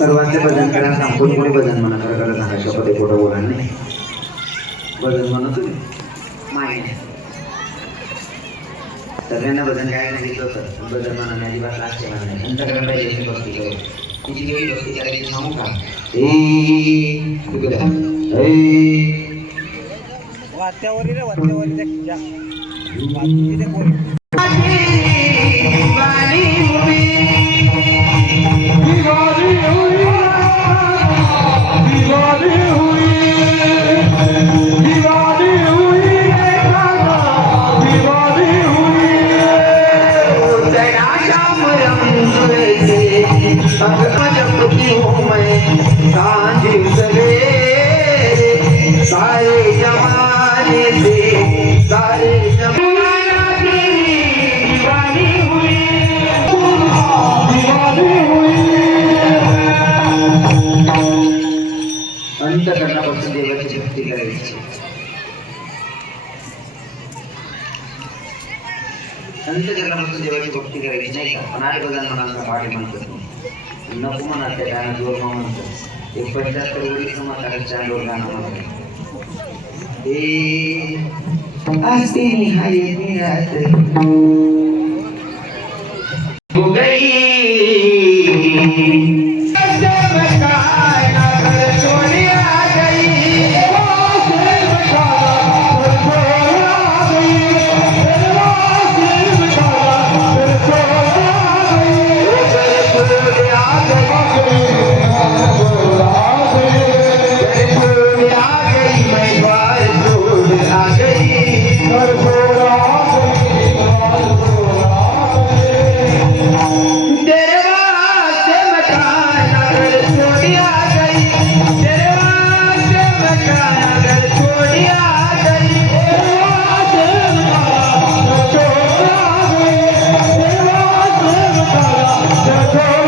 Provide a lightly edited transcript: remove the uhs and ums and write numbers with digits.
सर्वांचे भजन करा. सांगून कोणी भजन म्हणा करा सांगा. शपथ खोटं बोला नाही. भजन म्हणा तुम्ही माय सगळ्यांना भजन काय नाही घेतलं होतं. भजन म्हणा नाही अजिबात लास्ट ठेवा नाही. अंतकरण पाहिजे भक्ती करू. तिची वेळी भक्ती करायची सांगू का? वात्यावरी रे वात्यावरी सारे जमाने से सारे जमाने दीवानी हुई अंतकरणापासून देवाची भक्ती करायची. अंतकरणापासून देवाची भक्ती करायची नाही का? पण आठ बजान मनाचा पाठी म्हणतो नको म्हणा. त्या गाणं जोर म्हणतो. एक 75 वर्षी समाजाच्या अंगावर गाणं म्हणतो. आस्ते निहायत निरात हो गई. Let's go.